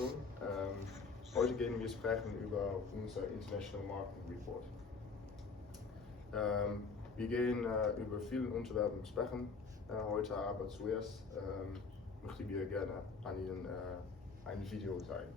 Präsentation. Heute gehen wir sprechen über unser International Marketing Report. Wir gehen über viele Unterwerpen sprechen heute, aber zuerst möchten wir gerne an Ihnen ein Video zeigen.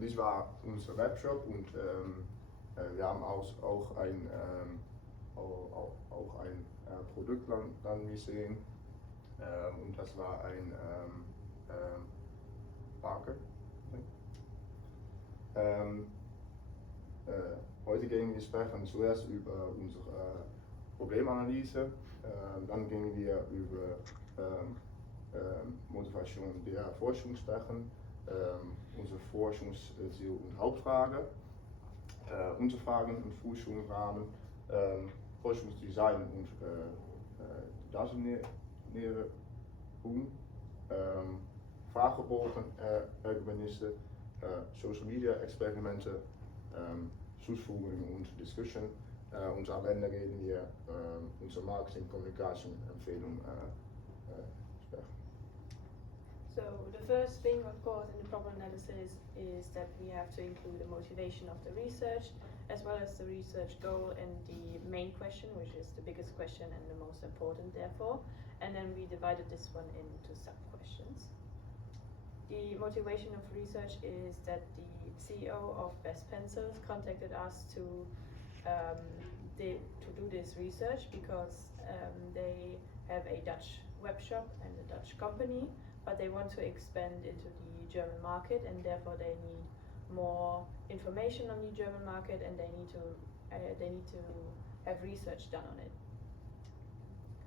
Dies war unser Webshop und wir haben auch ein Produkt dann gesehen und das war ein Parker. Heute gehen wir sprechen zuerst über unsere Problemanalyse, dann gehen wir über Motivation der Forschung sprechen, unser Forschungsziel und Hauptfrage, Unterfragen und Forschungsrahmen, Forschungsdesign und Datenerneuerung, Fragebogen, Ergebnisse, Social Media Experimente, Schlussfolgerungen und Discussion. Und am Ende reden wir unsere Marketing-Kommunikation-Empfehlung sprechen. So the first thing, of course, in the problem analysis is that we have to include the motivation of the research, as well as the research goal and the main question, which is the biggest question and the most important, therefore. And then we divided this one into sub-questions. The motivation of research is that the CEO of Best Pencils contacted us to do this research because they have a Dutch web shop and a Dutch company, but they want to expand into the German market, and therefore they need more information on the German market, and they need to have research done on it.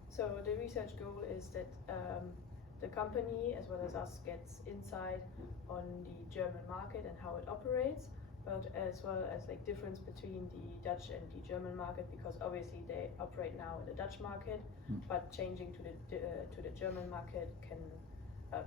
So the research goal is that the company, as well as us, gets insight on the German market and how it operates, but as well as like difference between the Dutch and the German market, because obviously they operate now in the Dutch market, but changing to the German market can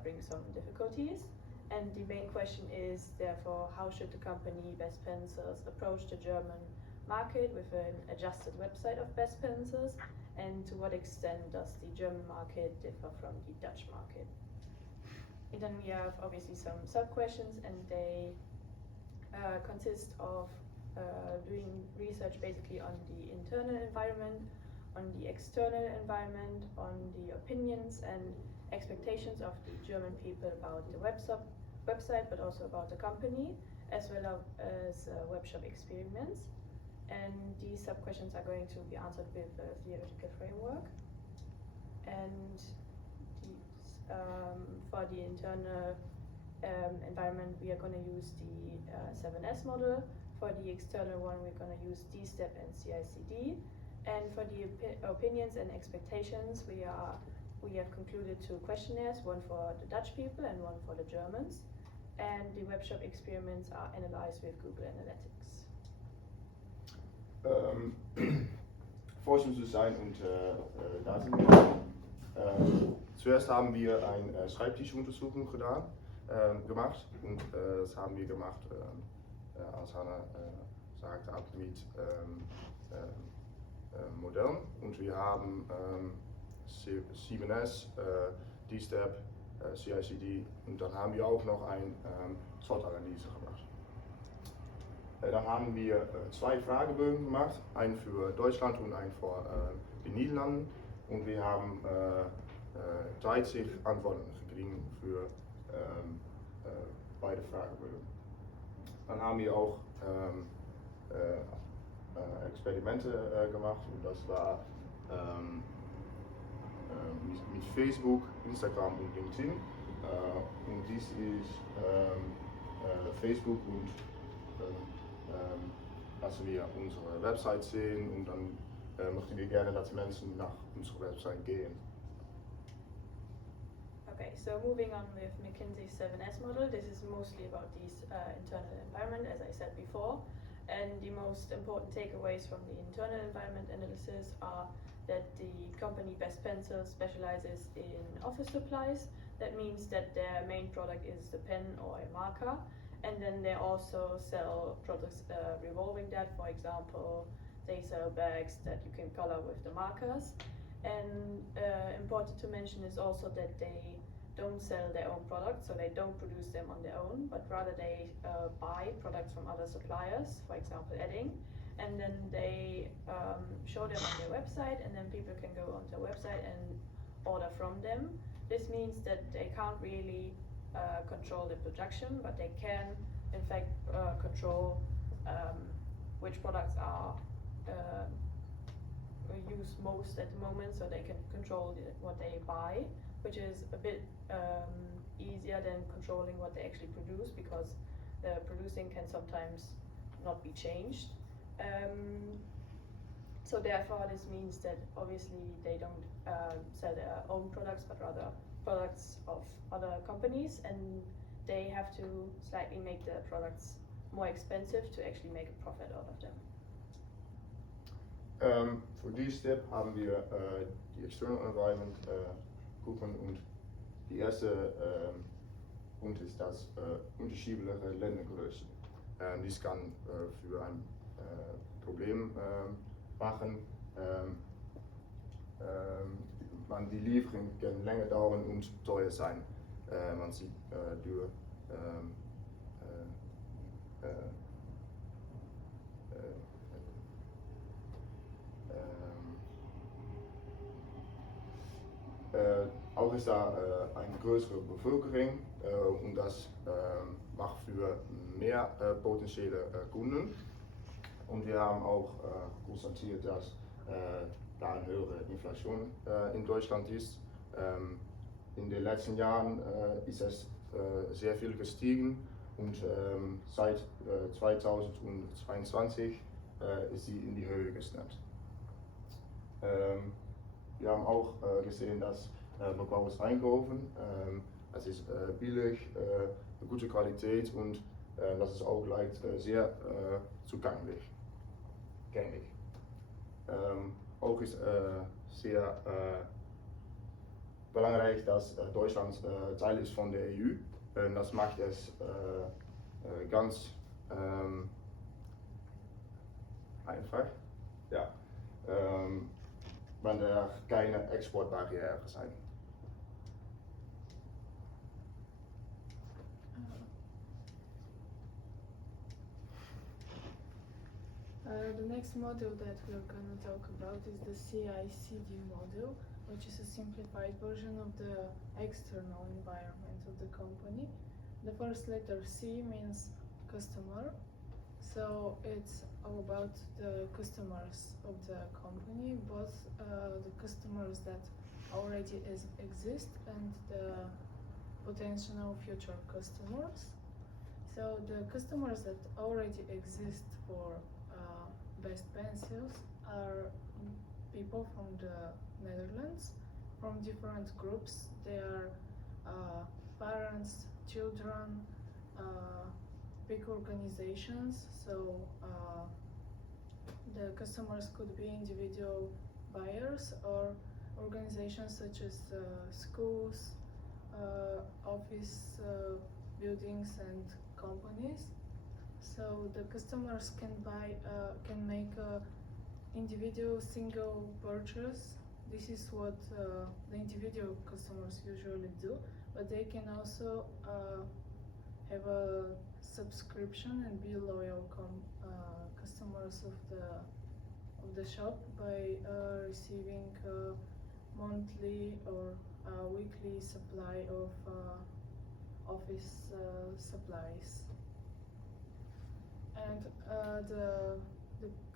bring some difficulties. And the main question is therefore, how should the company Best Pencils approach the German market with an adjusted website of Best Pencils, and to what extent does the German market differ from the Dutch market? And then we have obviously some sub-questions, and they consist of doing research basically on the internal environment, on the external environment, on the opinions and expectations of the German people about the website, but also about the company, as well as webshop experiments. And these sub-questions are going to be answered with a theoretical framework. And for the internal environment, we are going to use the 7S model. For the external one, we're going to use DSTEP and CICD. And for the opinions and expectations, we have concluded 2 questionnaires, one for the Dutch people and one for the Germans. And the webshop experiments are analyzed with Google Analytics. Forschungsdesign und Datenmanagement. Zuerst haben wir eine Schreibtischuntersuchung gemacht und das haben wir gemacht, als Hanna sagte, auch mit Modellen, und wir haben 7S, DSTEP, CICD, und dann haben wir auch noch eine SWOT-Analyse gemacht. Dann haben wir 2 Fragebögen gemacht, einen für Deutschland und einen für die Niederlanden, und wir haben 30 Antworten gekriegt für beide Fragebögen. Dann haben wir auch Experimente gemacht, und das war mit Facebook, Instagram und LinkedIn. Und dies ist Facebook und lassen wir unsere Website sehen und dann möchten wir gerne, dass Menschen nach unserer Website gehen. Okay, so moving on with McKinsey's 7S model, this is mostly about these internal environment, as I said before. And the most important takeaways from the internal environment analysis are that the company Best Pencil specializes in office supplies. That means that their main product is the pen or a marker. And then they also sell products revolving that. For example, they sell bags that you can color with the markers. And important to mention is also that they don't sell their own products, so they don't produce them on their own, but rather they buy products from other suppliers, for example Edding, and then they show them on their website, and then people can go on their website and order from them. This means that they can't really control the production, but they can in fact control which products are used most at the moment, so they can control what they buy, which is a bit easier than controlling what they actually produce, because the producing can sometimes not be changed. So therefore this means that obviously they don't sell their own products, but rather products of other companies, and they have to slightly make the products more expensive to actually make a profit out of them. Für die Step haben wir die External Environment gucken, und die erste Punkt ist das unterschiedliche Ländergrößen. Dies kann für ein Problem machen. Die Lieferungen können länger dauern und teuer sein. Man sieht durch auch ist da eine größere Bevölkerung und das macht für mehr potenzielle Kunden. Und wir haben auch konstatiert, dass da eine höhere Inflation in Deutschland ist. In den letzten Jahren ist es sehr viel gestiegen, und seit 2022 ist sie in die Höhe geschnappt. Wir haben auch gesehen, dass Bebau ist einkaufen. Es ist billig, gute Qualität, und das ist auch leicht sehr zugänglich. Auch ist sehr belangrijk dass Deutschland Teil ist von der EU. Das macht es ganz einfach. Ja. Wenn keine Exportbarrieren zijn. The next model that we're going to talk about is the CI/CD model, which is a simplified version of the external environment of the company. The first letter C means customer, so it's all about the customers of the company, both the customers that already exist and the potential future customers. So the customers that already exist for Best Pencils are people from the Netherlands, from different groups. They are parents, children, big organizations, so the customers could be individual buyers or organizations such as schools, office buildings and companies. So the customers can make a individual single purchase. This is what the individual customers usually do, but they can also have a subscription and be loyal customers of the shop by receiving a monthly or weekly supply of office supplies. And the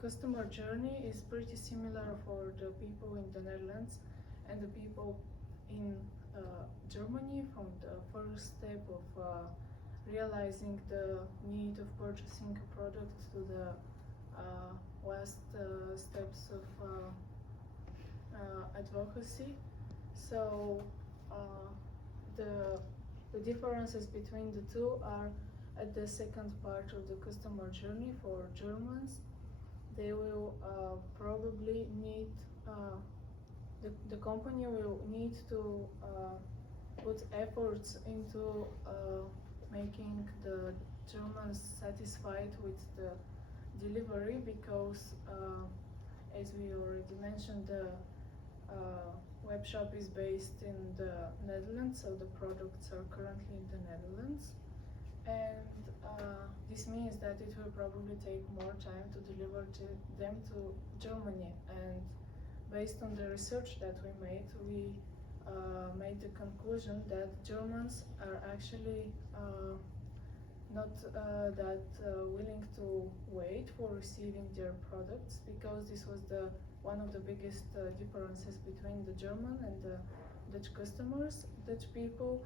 customer journey is pretty similar for the people in the Netherlands and the people in Germany, from the first step of realizing the need of purchasing a product to the last steps of advocacy. So the differences between the two are at the second part of the customer journey. For Germans, they will probably need the company will need to put efforts into making the Germans satisfied with the delivery, because as we already mentioned, the web shop is based in the Netherlands, so the products are currently in the Netherlands, and this means that it will probably take more time to deliver them to Germany. And based on the research that we made the conclusion that Germans are actually not that willing to wait for receiving their products, because this was one of the biggest differences between the German and the Dutch customers. Dutch people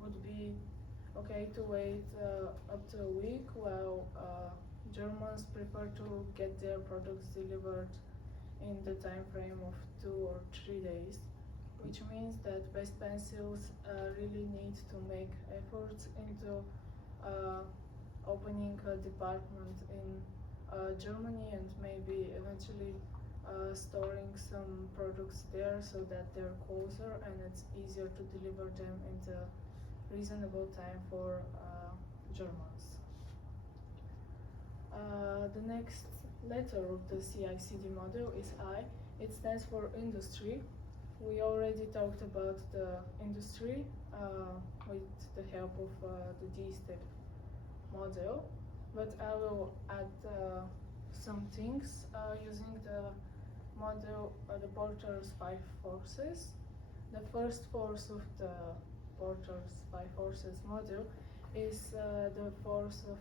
would be okay to wait up to a week, while Germans prefer to get their products delivered in the time frame of 2 or 3 days, which means that Best Pencils really need to make efforts into opening a department in Germany, and maybe eventually storing some products there, so that they're closer and it's easier to deliver them in the reasonable time for Germans. The next letter of the CI/CD model is I. It stands for industry. We already talked about the industry with the help of the D-step model, but I will add some things using the model, the Porter's 5 forces. The first force of the Porter's 5 forces model is the force of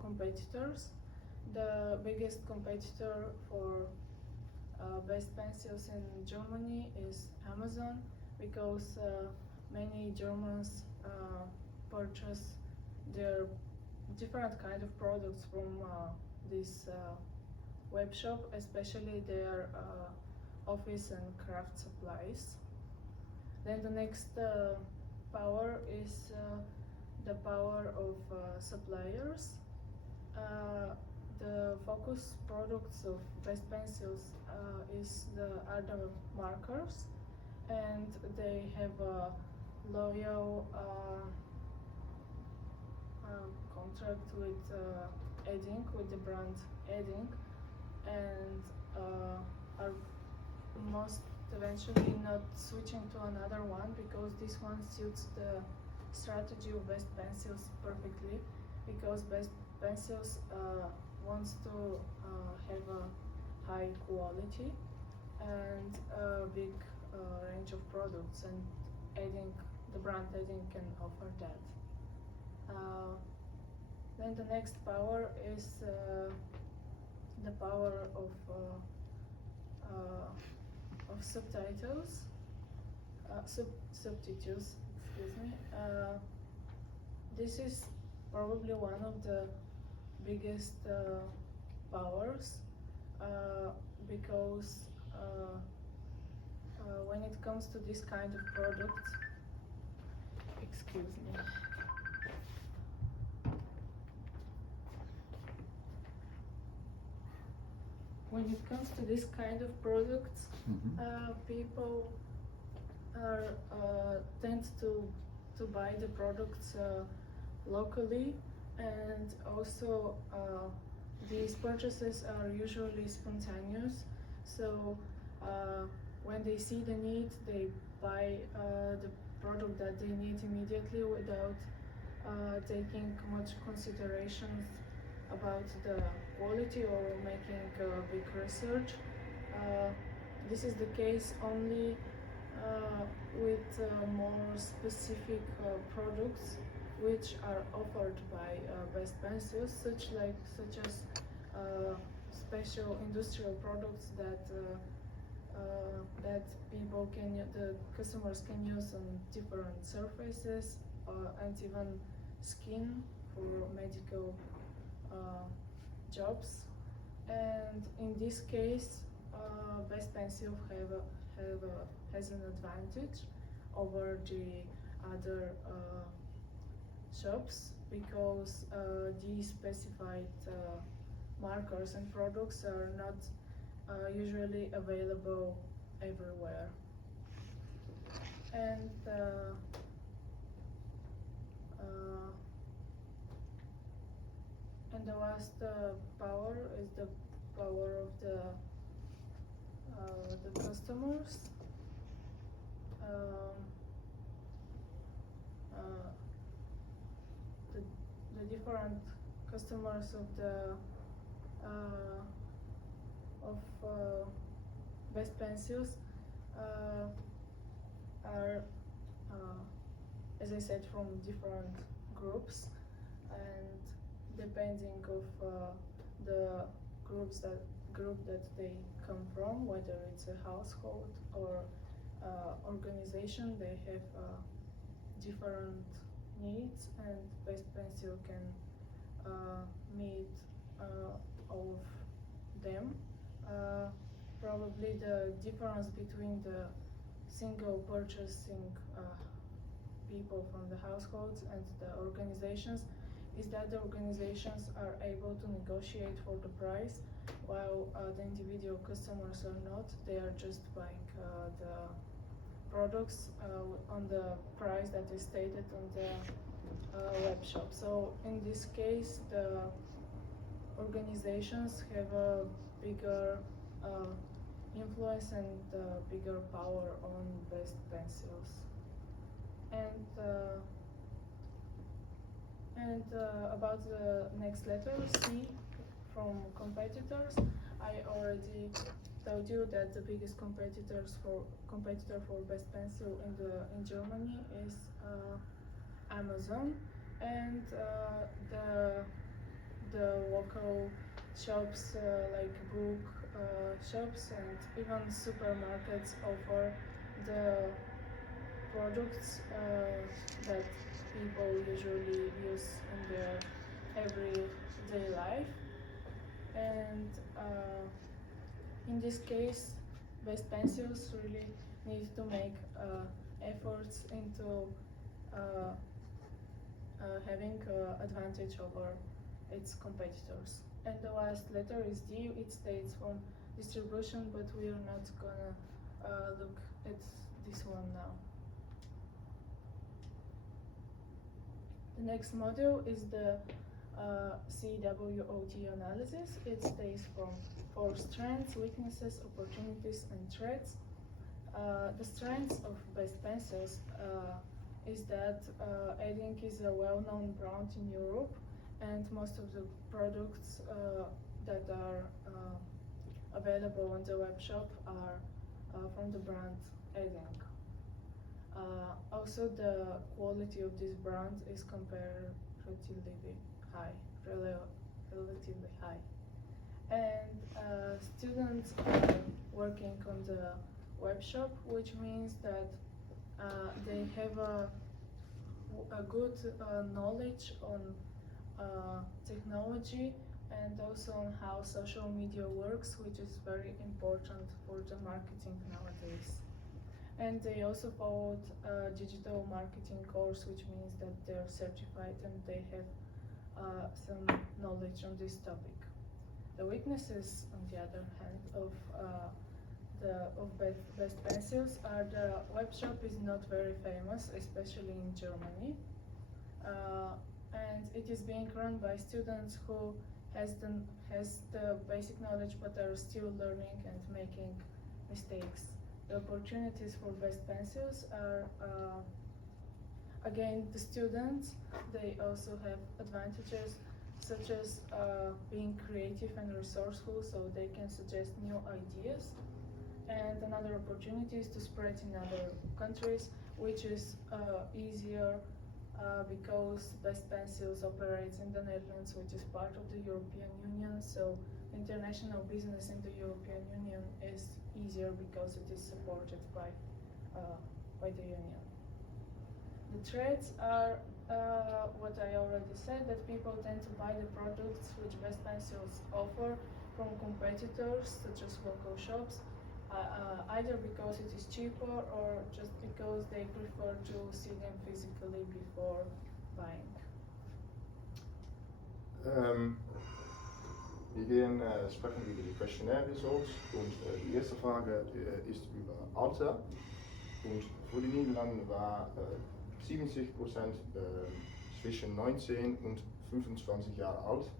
competitors. The biggest competitor for Best Pencils in Germany is Amazon, because many Germans purchase their different kind of products from this web shop, especially their office and craft supplies. Then the next power is the power of suppliers. The focus products of Best Pencils are the markers, and they have a loyal contract with Edding, with the brand Edding, and are most eventually not switching to another one, because this one suits the strategy of Best Pencils perfectly, because Best Pencils wants to have a high quality and a big range of products, and the brand Edding can offer that. Then the next power is the power of subtitles, substitutes. Excuse me. This is probably one of the biggest powers, because when it comes to this kind of product, excuse me. When it comes to this kind of products, people tend to buy the products locally, and also these purchases are usually spontaneous. So when they see the need, they buy the product that they need immediately without taking much considerations about the quality or making big research. This is the case only with more specific products which are offered by Best Pencils, such as special industrial products that that the customers can use on different surfaces and even skin for medical jobs. And in this case, Best Pencil has an advantage over the other shops because these specified markers and products are not usually available everywhere. And the last power is the power of the customers. The different customers of Best Pencils are, as I said, from different groups, and depending of the group that they come from, whether it's a household or organization, they have different needs, and Best Pencil can meet all of them. Probably the difference between the single purchasing people from the households and the organizations is that the organizations are able to negotiate for the price, while the individual customers are not. They are just buying the products on the price that is stated on the web shop. So in this case, the organizations have a bigger influence and bigger power on Best Pencils. And about the next letter, C, from competitors, I already told you that the biggest competitor for Best Pencil in Germany is Amazon, and the local shops like book shops and even supermarkets offer the products that people usually use in their everyday life. And in this case, Best Pencils really need to make efforts into having advantage over its competitors. And the last letter is D. It states from distribution, but we are not gonna look at this one now. The next module is the CWOT analysis. It states from 4 strengths, weaknesses, opportunities, and threats. The strengths of Best Pencils is that Edding is a well-known brand in Europe, and most of the products that are available on the web shop are from the brand Edding. Also, the quality of this brand is comparatively high, relatively high. And students are working on the web shop, which means that they have a good knowledge on technology and also on how social media works, which is very important for the marketing nowadays. And they also followed a digital marketing course, which means that they're certified and they have some knowledge on this topic. The weaknesses, on the other hand, of Best Pencils are the web shop is not very famous, especially in Germany, and it is being run by students who has the basic knowledge but are still learning and making mistakes. The opportunities for Best Pencils are again the students. They also have advantages such as being creative and resourceful, so they can suggest new ideas. And another opportunity is to spread in other countries, which is easier because Best Pencils operates in the Netherlands, which is part of the European Union. So international business in the European Union is easier because it is supported by the Union. The threats are what I already said, that people tend to buy the products which Best Pencils offer from competitors such as local shops, either because it is cheaper or just because they prefer to see them physically before buying. Wir gehen sprechen über die Questionnaire Results und die erste Frage ist über Alter. Und für die Niederlande war 70% zwischen 19 und 25 Jahre alt.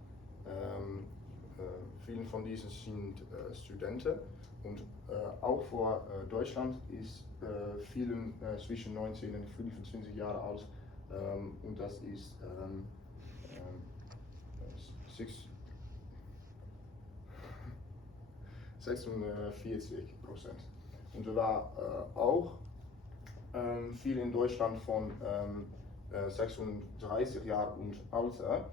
Viele von diesen sind Studenten und auch für Deutschland ist vielen zwischen 19 und 25 Jahre alt und das ist 46%. Und wir waren auch viel in Deutschland von 36 Jahren und älter.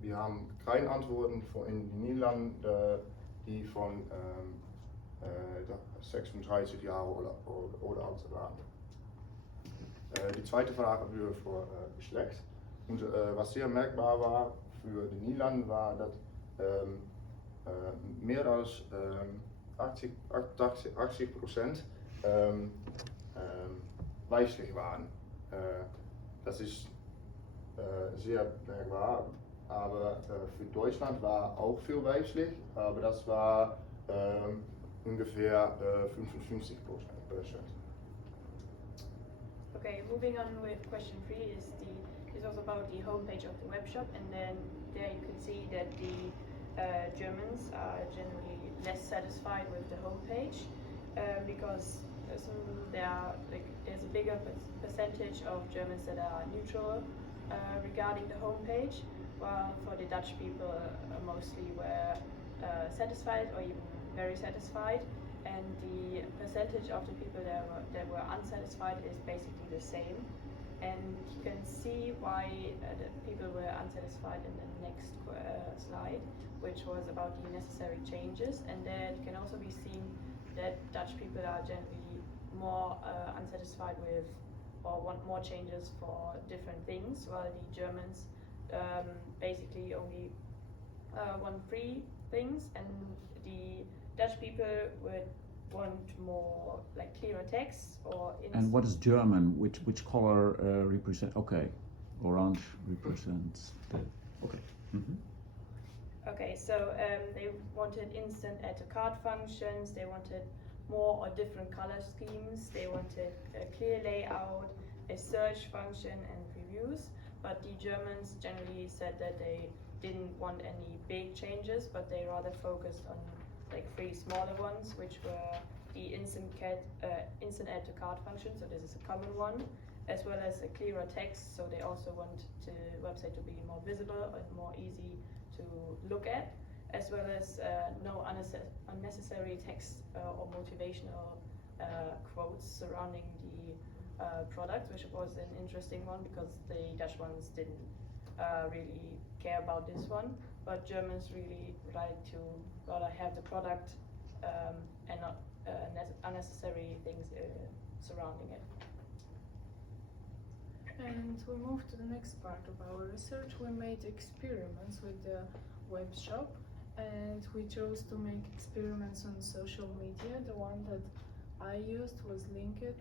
Wir haben keine Antworten in den Niederlanden, die von 36 Jahren oder älter waren. Die zweite Frage war für Geschlecht. Und was sehr merkbar war für die Niederlande war, dass mehr als 80% weiblich waren. Das ist sehr merkbar, aber für Deutschland war auch viel weiblich, aber das war ungefähr 55%. Okay, moving on with question 3 is also about the homepage of the web shop, and then there you can see that the Germans are generally less satisfied with the homepage because there's a bigger percentage of Germans that are neutral regarding the homepage, while for the Dutch people mostly were satisfied or even very satisfied, and the percentage of the people that were unsatisfied is basically the same. And you can see why the people were unsatisfied in the next slide, which was about the necessary changes. And then it can also be seen that Dutch people are generally more unsatisfied with or want more changes for different things, while the Germans basically only want 3 things, and the Dutch people would want more like clearer text or. And what is German? Which color represent? Okay, orange represents the. Okay. Mm-hmm. Okay, so they wanted instant add to cart functions. They wanted more or different color schemes. They wanted a clear layout, a search function, and reviews. But the Germans generally said that they didn't want any big changes, but they rather focused on like 3 smaller ones, which were the instant add to cart function, so this is a common one, as well as a clearer text, so they also want the website to be more visible and more easy to look at, as well as no unnecessary text or motivational quotes surrounding the product, which was an interesting one because the Dutch ones didn't really care about this one, but Germans really like to rather have the product and not unnecessary things surrounding it. And we move to the next part of our research. We made experiments with the web shop, and we chose to make experiments on social media. The one that I used was LinkedIn,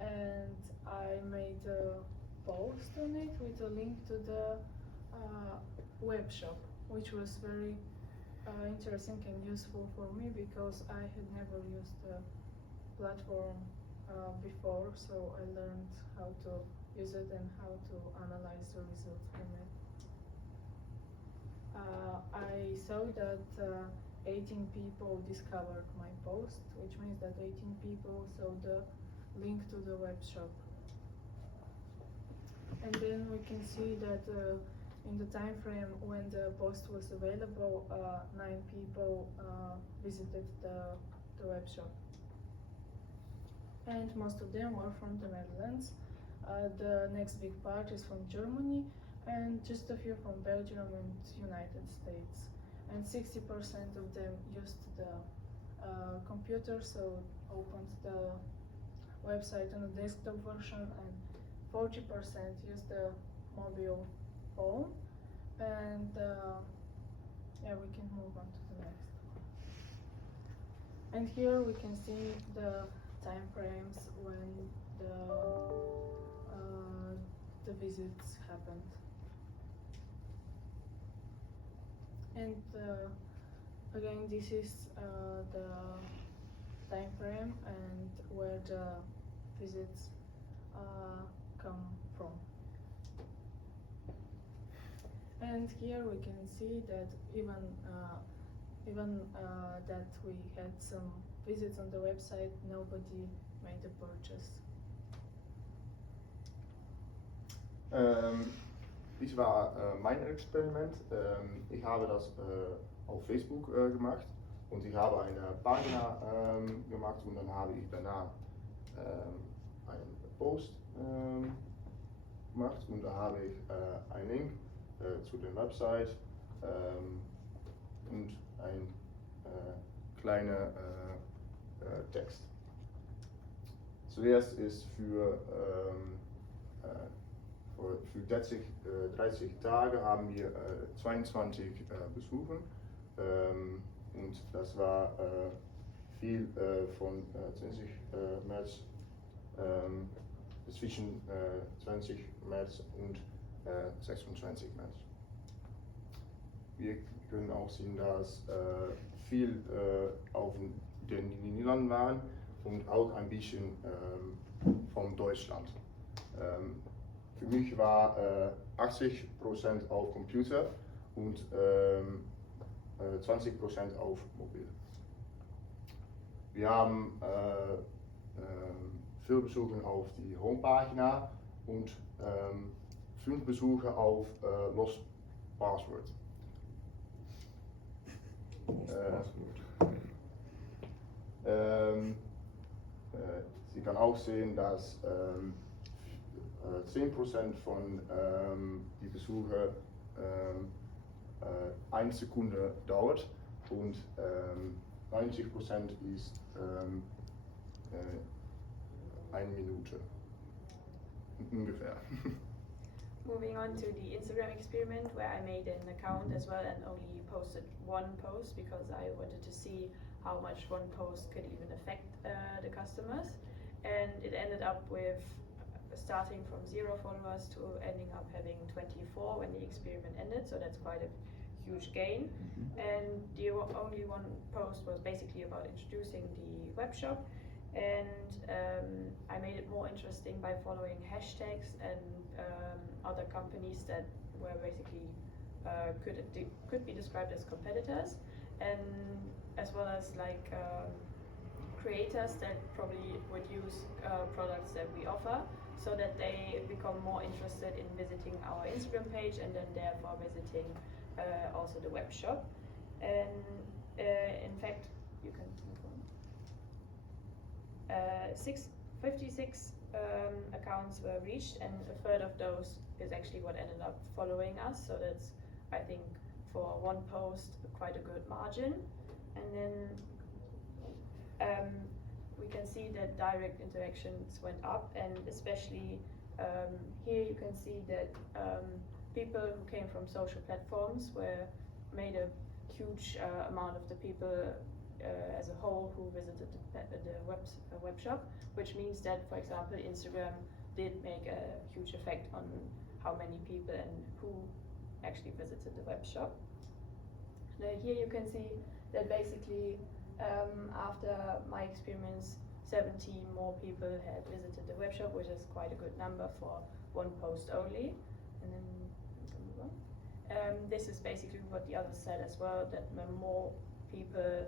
and I made a post on it with a link to the web shop, which was very interesting and useful for me because I had never used the platform before, so I learned how to use it and how to analyze the results from it. I saw that 18 people discovered my post, which means that 18 people saw the link to the web shop. And then we can see that in the time frame when the post was available, 9 people visited the web shop. And most of them were from the Netherlands. The next big part is from Germany, and just a few from Belgium and United States. And 60% of them used the computer, so opened the website on the desktop version, and 40% used the mobile phone. And yeah, we can move on to the next. And here we can see the time frames when the visits happened. And again, this is the time frame and where the visits come from. And here we can see that even that we had some visits on the website, nobody made a purchase. Dies war mein Experiment. Ich habe das auf Facebook gemacht und ich habe eine Pagina gemacht und dann habe ich danach einen Post gemacht und da habe ich einen Link zu der Website und ein kleiner Text. Zuerst ist für 30 Tage haben wir 22 Besuche und das war viel von 20 März zwischen 20 März und 26 März. Wir können auch sehen, dass viel auf den Niederlanden waren und auch ein bisschen von Deutschland. Für mich war 80% auf Computer und 20% auf Mobil. Wir haben viel Besucher auf die Homepagina und 5 Besucher auf Lost Password. Sie kann auch sehen, dass 10% von die Besucher 1 Sekunde dauert und 90% ist 1 Minute ungefähr. Moving on to the Instagram experiment, where I made an account as well and only posted one post because I wanted to see how much one post could even affect the customers. And it ended up with starting from 0 followers to ending up having 24 when the experiment ended, so that's quite a huge gain. And the only one post was basically about introducing the web shop, and I made it more interesting by following hashtags and other companies that were basically could be described as competitors, and as well as like creators that probably would use products that we offer, so that they become more interested in visiting our Instagram page and then therefore visiting also the web shop. And in fact, you can move on. 56 accounts were reached, and a third of those is actually what ended up following us, so that's, I think, for one post quite a good margin. And then we can see that direct interactions went up, and especially here you can see that people who came from social platforms made a huge amount of the people as a whole who visited the web shop, which means that, for example, Instagram did make a huge effect on how many people and who actually visited the web shop. Now here you can see that basically after my experiments, 17 more people had visited the webshop, which is quite a good number for one post only. And then we can move on. This is basically what the others said as well, that more people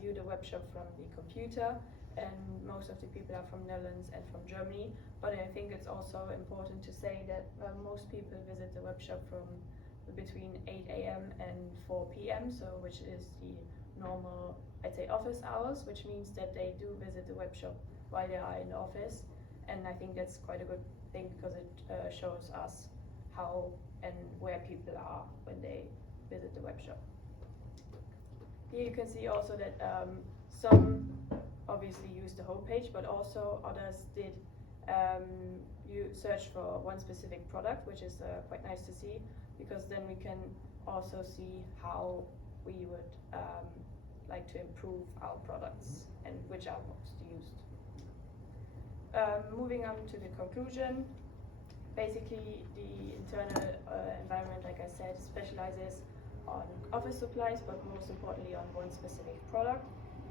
view the webshop from the computer, and most of the people are from Netherlands and from Germany. But I think it's also important to say that most people visit the webshop from between 8 a.m. and 4 p.m., so which is the normal, I'd say, office hours, which means that they do visit the web shop while they are in the office, and I think that's quite a good thing because it shows us how and where people are when they visit the web shop. Here you can see also that some obviously use the homepage, but also others did you search for one specific product, which is quite nice to see, because then we can also see how we would like to improve our products and which are most used. Moving on to the conclusion, basically the internal environment, like I said, specializes on office supplies, but most importantly on one specific product,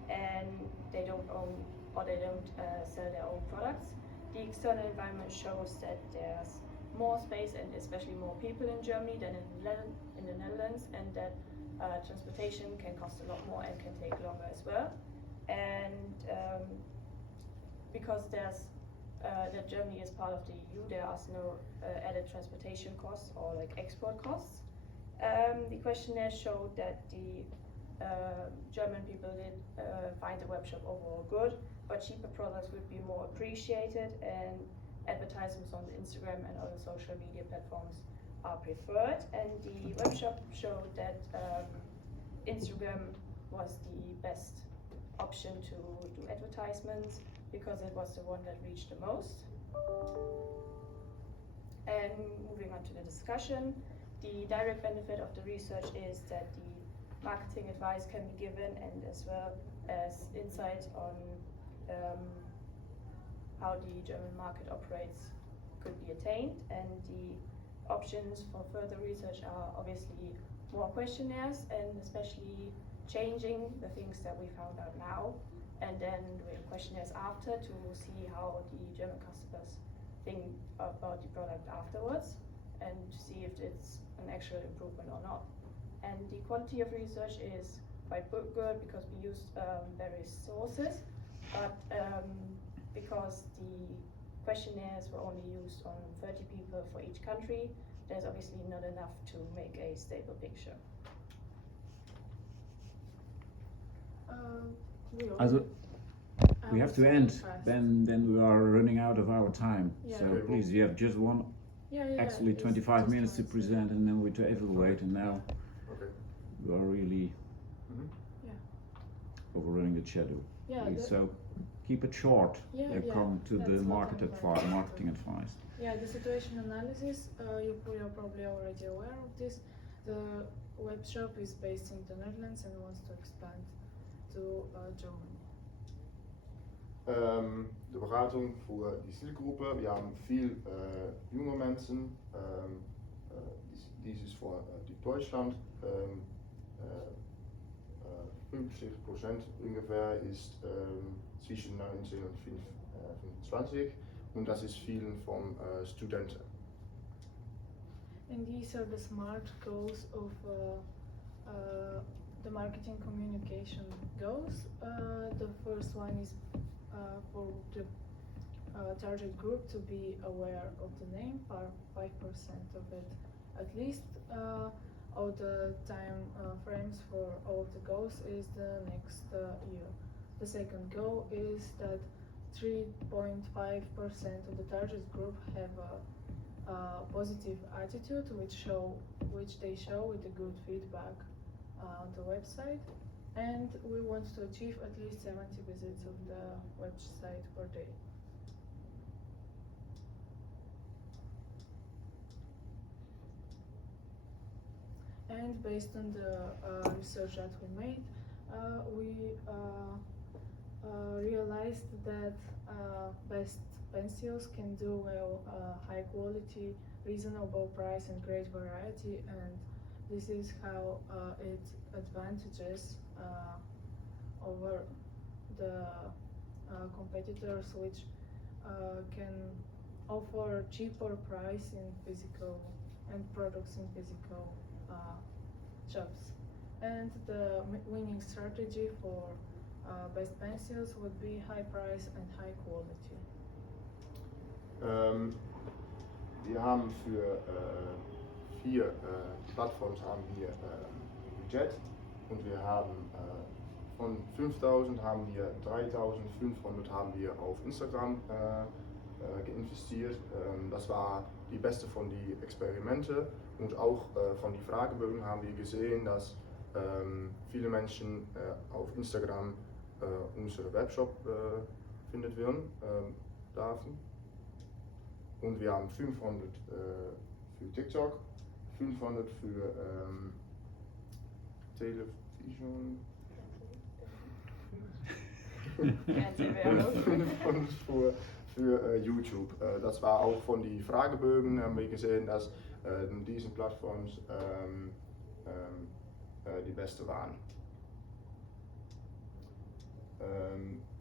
and they don't own or they don't sell their own products. The external environment shows that there's more space and especially more people in Germany than in the Netherlands, and that transportation can cost a lot more and can take longer as well. And because there's that Germany is part of the EU, there are no added transportation costs or like export costs. The questionnaire showed that the German people did find the webshop overall good, but cheaper products would be more appreciated, and advertisements on Instagram and other social media platforms are preferred. And the webshop showed that Instagram was the best option to do advertisements because it was the one that reached the most. And moving on to the discussion, the direct benefit of the research is that the marketing advice can be given, and as well as insight on how the German market operates could be attained. And the options for further research are obviously more questionnaires, and especially changing the things that we found out now, and then doing questionnaires after to see how the German customers think about the product afterwards, and to see if it's an actual improvement or not. And the quality of research is quite good because we used various sources, but because the questionnaires were only used on 30 people for each country, there's obviously not enough to make a stable picture. We have to end. Then we are running out of our time. Yeah. So Okay, please, you have just one, actually it's 25 just minutes to nice. present, and then we to evaluate. And now Okay. we are really overrunning the schedule. Yeah, Please, the- so keep it short. Come to that's the what market I'm advice, trying to marketing do. advice. Yeah, the situation analysis, you're probably already aware of this. The web shop is based in the Netherlands and wants to expand to Germany. De beratung voor die zielgroepen. Wir haben viel junge Menschen. Dies ist für die Deutschland. 50% ungefähr ist zwischen 19 und 25, und das ist vielen von Studenten. And these are the SMART goals of the marketing communication goals. The first one is for the target group to be aware of the name, 5% of it at least. All the time frames for all of the goals is the next year. The second goal is that 3.5% of the target group have a positive attitude, which they show with the good feedback on the website, and we want to achieve at least 70 visits of the website per day. And based on the research that we made, we realized that best pencils can do well high quality, reasonable price and great variety, and this is how it advantages over the competitors, which can offer cheaper price in physical and products in physical shops. And the winning strategy for best pencils would be high price and high quality. Wir haben für 4 Plattformen haben wir Budget, und wir haben von 5.000 haben wir 3.500 haben wir auf Instagram geinvestiert. Das war die beste von den Experimente und auch von den Fragebögen haben wir gesehen, dass viele Menschen auf Instagram unsere Webshop findet werden dürfen. Und wir haben 500 für TikTok, 500 für Television. Fernsehwerbung. 500 für YouTube. Das war auch von den Fragebögen, haben wir gesehen, dass diese Plattformen die beste waren.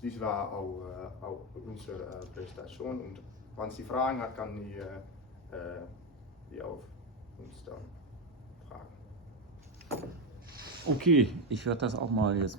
Dies war auch unsere Präsentation und wenn Sie Fragen hat, kann die auf uns dann fragen. Okay, ich werde das auch mal jetzt